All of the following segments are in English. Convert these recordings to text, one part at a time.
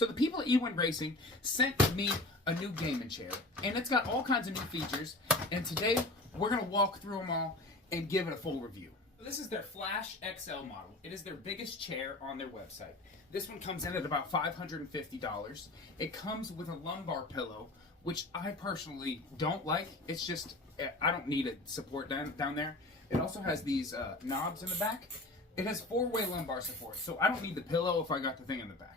So the people at Ewinracing sent me a new gaming chair, and it's got all kinds of new features, and today we're going to walk through them all and give it a full review. This is their Flash XL model. It is their biggest chair on their website. This one comes in at about $550. It comes with a lumbar pillow, which I personally don't like. It's just, I don't need a support down there. It also has these knobs in the back. It has 4-way lumbar support, so I don't need the pillow if I got the thing in the back.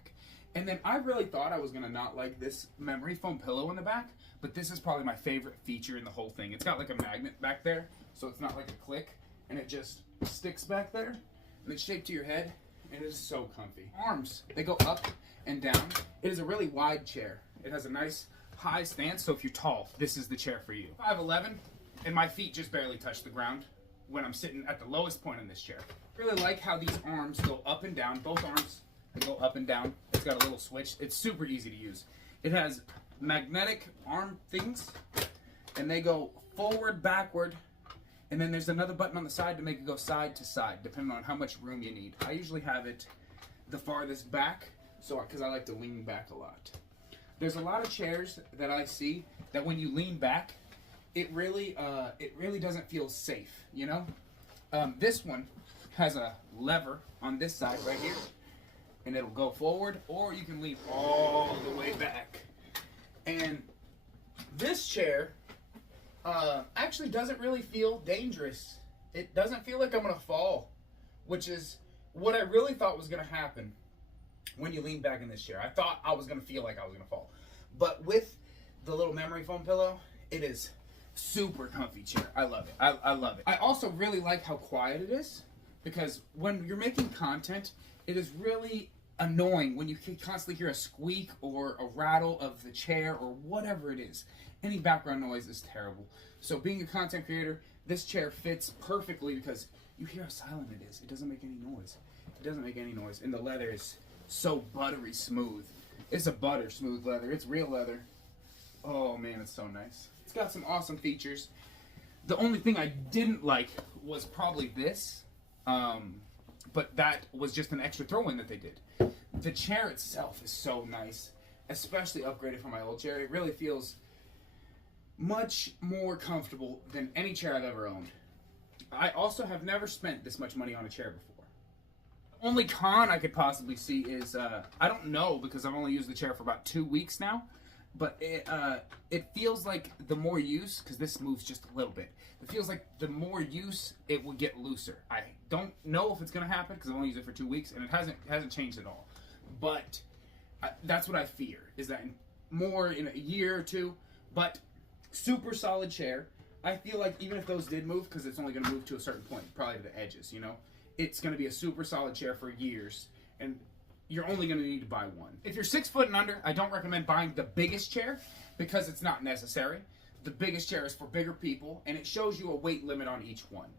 And then I really thought I was going to not like this memory foam pillow in the back, but this is probably my favorite feature in the whole thing. It's got like a magnet back there, so it's not like a click, and it just sticks back there, and it's shaped to your head, and it is so comfy. Arms, they go up and down. It is a really wide chair. It has a nice high stance, so if you're tall, this is the chair for you. 5'11", and my feet just barely touch the ground when I'm sitting at the lowest point in this chair. I really like how these arms go up and down. Both arms, they go up and down. It's got a little switch. It's super easy to use. It has magnetic arm things, and they go forward, backward, and then there's another button on the side to make it go side to side, depending on how much room you need. I usually have it the farthest back, because I like to lean back a lot. There's a lot of chairs that I see that when you lean back, it really doesn't feel safe, you know? This one has a lever on this side right here, and it'll go forward, or you can lean all the way back. And this chair actually doesn't really feel dangerous. It doesn't feel like I'm gonna fall, which is what I really thought was gonna happen when you lean back in this chair. I thought I was gonna feel like I was gonna fall. But with the little memory foam pillow, it is super comfy chair. I love it. I love it. I also really like how quiet it is, because when you're making content, it is really annoying when you can constantly hear a squeak or a rattle of the chair or whatever it is. Any background noise is terrible. So being a content creator, this chair fits perfectly because you hear how silent it is. It doesn't make any noise. It doesn't make any noise. And the leather is so buttery smooth. It's a butter smooth leather. It's real leather. Oh man, it's so nice. It's got some awesome features. The only thing I didn't like was probably this. But that was just an extra throw-in that they did. The chair itself is so nice, especially upgraded from my old chair. It really feels much more comfortable than any chair I've ever owned. I also have never spent this much money on a chair before. The only con I could possibly see is, I don't know because I've only used the chair for about 2 weeks now, but it feels like the more use, because this moves just a little bit, it feels like the more use, it will get looser. I don't know if it's going to happen because I've only used it for 2 weeks, and it hasn't changed at all. But that's what I fear, is that more in a year or two. But super solid chair. I feel like even if those did move, because it's only going to move to a certain point, probably to the edges, you know, it's going to be a super solid chair for years, and you're only going to need to buy one. If you're 6 foot and under, I don't recommend buying the biggest chair because it's not necessary. The biggest chair is for bigger people, and it shows you a weight limit on each one.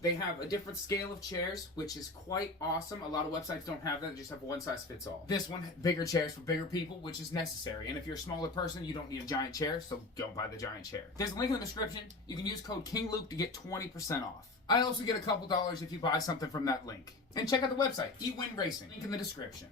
They have a different scale of chairs, which is quite awesome. A lot of websites don't have that. They just have one size fits all. This one, bigger chairs for bigger people, which is necessary. And if you're a smaller person, you don't need a giant chair, so don't buy the giant chair. There's a link in the description. You can use code KINGLUKE to get 20% off. I also get a couple dollars if you buy something from that link. And check out the website, Ewinracing. Link in the description.